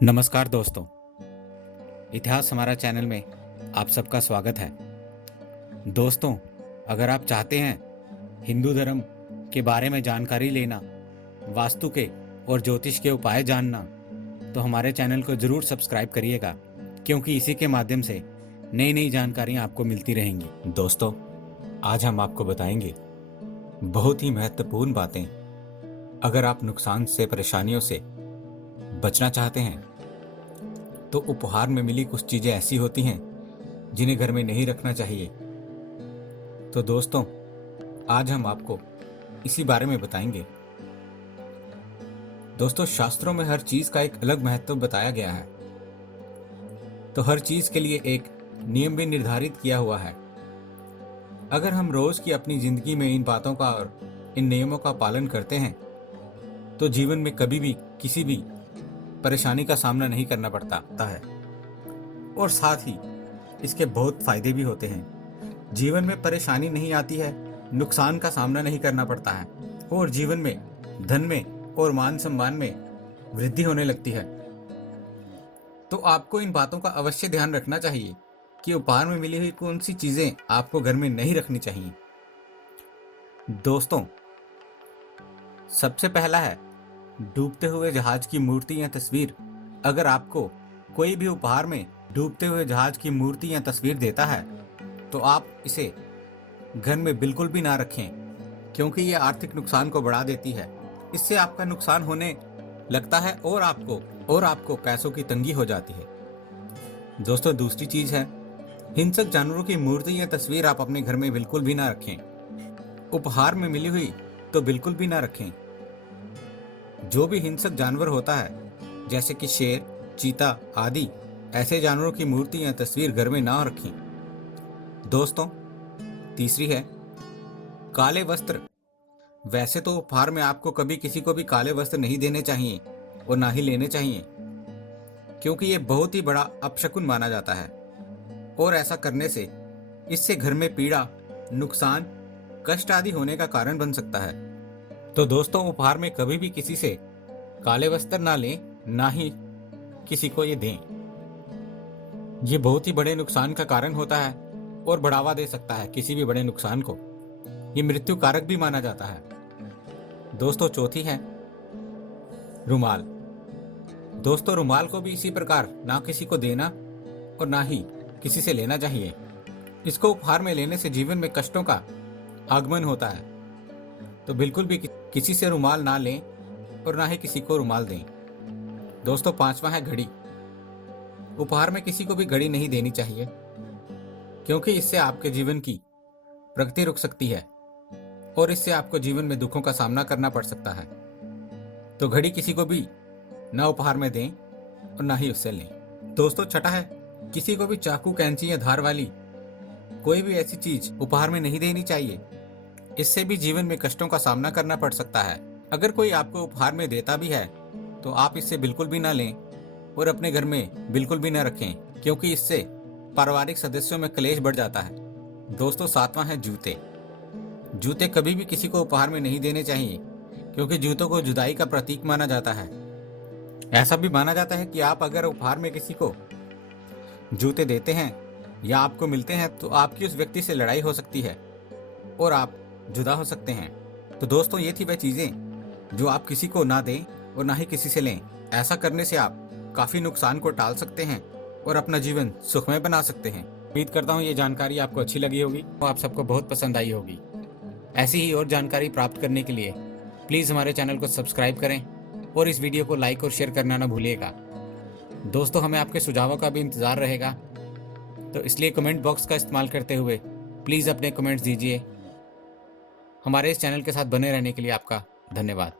नमस्कार दोस्तों, इतिहास हमारा चैनल में आप सबका स्वागत है। दोस्तों, अगर आप चाहते हैं हिंदू धर्म के बारे में जानकारी लेना, वास्तु के और ज्योतिष के उपाय जानना, तो हमारे चैनल को ज़रूर सब्सक्राइब करिएगा, क्योंकि इसी के माध्यम से नई नई जानकारियाँ आपको मिलती रहेंगी। दोस्तों, आज हम आपको बताएंगे बहुत ही महत्वपूर्ण बातें। अगर आप नुकसान से, परेशानियों से बचना चाहते हैं तो उपहार में मिली कुछ चीजें ऐसी होती हैं जिन्हें घर में नहीं रखना चाहिए। तो दोस्तों, आज हम आपको इसी बारे में बताएंगे। दोस्तों, शास्त्रों में हर चीज का एक अलग महत्व बताया गया है, तो हर चीज के लिए एक नियम भी निर्धारित किया हुआ है। अगर हम रोज की अपनी जिंदगी में इन बातों का और इन नियमों का पालन करते हैं तो जीवन में कभी भी किसी भी परेशानी का सामना नहीं करना पड़ता है, और साथ ही इसके बहुत फायदे भी होते हैं। जीवन में परेशानी नहीं आती है, नुकसान का सामना नहीं करना पड़ता है, और जीवन में धन में और मान सम्मान में वृद्धि होने लगती है। तो आपको इन बातों का अवश्य ध्यान रखना चाहिए कि उपहार में मिली हुई कौन सी चीजें आपको घर में नहीं रखनी चाहिए। दोस्तों, सबसे पहला है डूबते हुए जहाज की मूर्ति या तस्वीर। अगर आपको कोई भी उपहार में डूबते हुए जहाज की मूर्ति या तस्वीर देता है तो आप इसे घर में बिल्कुल भी ना रखें, क्योंकि ये आर्थिक नुकसान को बढ़ा देती है। इससे आपका नुकसान होने लगता है और आपको पैसों की तंगी हो जाती है। दोस्तों, दूसरी चीज है हिंसक जानवरों की मूर्ति या तस्वीर आप अपने घर में बिल्कुल भी ना रखें। उपहार में मिली हुई तो बिल्कुल भी ना रखें। जो भी हिंसक जानवर होता है, जैसे कि शेर, चीता आदि, ऐसे जानवरों की मूर्ति या तस्वीर घर में ना रखें। दोस्तों, तीसरी है काले वस्त्र। वैसे तो उपहार में आपको कभी किसी को भी काले वस्त्र नहीं देने चाहिए और ना ही लेने चाहिए, क्योंकि ये बहुत ही बड़ा अपशकुन माना जाता है, और ऐसा करने से इससे घर में पीड़ा, नुकसान, कष्ट आदि होने का कारण बन सकता है। तो दोस्तों, उपहार में कभी भी किसी से काले वस्त्र ना लें, ना ही किसी को ये दें। ये बहुत ही बड़े नुकसान का कारण होता है और बढ़ावा दे सकता है किसी भी बड़े नुकसान को। ये मृत्यु कारक भी माना जाता है। दोस्तों, चौथी है रुमाल। दोस्तों, रुमाल को भी इसी प्रकार ना किसी को देना और ना ही किसी से लेना चाहिए। इसको उपहार में लेने से जीवन में कष्टों का आगमन होता है, तो बिल्कुल भी किसी से रुमाल ना लें और ना ही किसी को रुमाल दें। दोस्तों, पांचवा है घड़ी। उपहार में किसी को भी घड़ी नहीं देनी चाहिए, क्योंकि इससे आपके जीवन की प्रगति रुक सकती है और इससे आपको जीवन में दुखों का सामना करना पड़ सकता है। तो घड़ी किसी को भी ना उपहार में दें और ना ही उससे लें। दोस्तों, छठा है किसी को भी चाकू, कैंची या धार वाली कोई भी ऐसी चीज उपहार में नहीं देनी चाहिए। इससे भी जीवन में कष्टों का सामना करना पड़ सकता है। अगर कोई आपको उपहार में देता भी है तो आप इससे बिल्कुल भी ना लें और अपने घर में बिल्कुल भी ना रखें, क्योंकि इससे पारिवारिक सदस्यों में क्लेश बढ़ जाता है। दोस्तों, सातवां है जूते। जूते कभी भी किसी को उपहार में नहीं देने चाहिए, क्योंकि जूतों को जुदाई का प्रतीक माना जाता है। ऐसा भी माना जाता है कि आप अगर उपहार में किसी को जूते देते हैं या आपको मिलते हैं तो आपकी उस व्यक्ति से लड़ाई हो सकती है और आप जुदा हो सकते हैं। तो दोस्तों, ये थी वह चीजें जो आप किसी को ना दें और ना ही किसी से लें। ऐसा करने से आप काफी नुकसान को टाल सकते हैं और अपना जीवन सुखमय बना सकते हैं। उम्मीद करता हूँ ये जानकारी आपको अच्छी लगी होगी और आप सबको बहुत पसंद आई होगी। ऐसी ही और जानकारी प्राप्त करने के लिए प्लीज हमारे चैनल को सब्सक्राइब करें और इस वीडियो को लाइक और शेयर करना ना भूलिएगा। दोस्तों, हमें आपके सुझावों का भी इंतजार रहेगा, तो इसलिए कमेंट बॉक्स का इस्तेमाल करते हुए प्लीज अपने कमेंट्स दीजिए। हमारे इस चैनल के साथ बने रहने के लिए आपका धन्यवाद।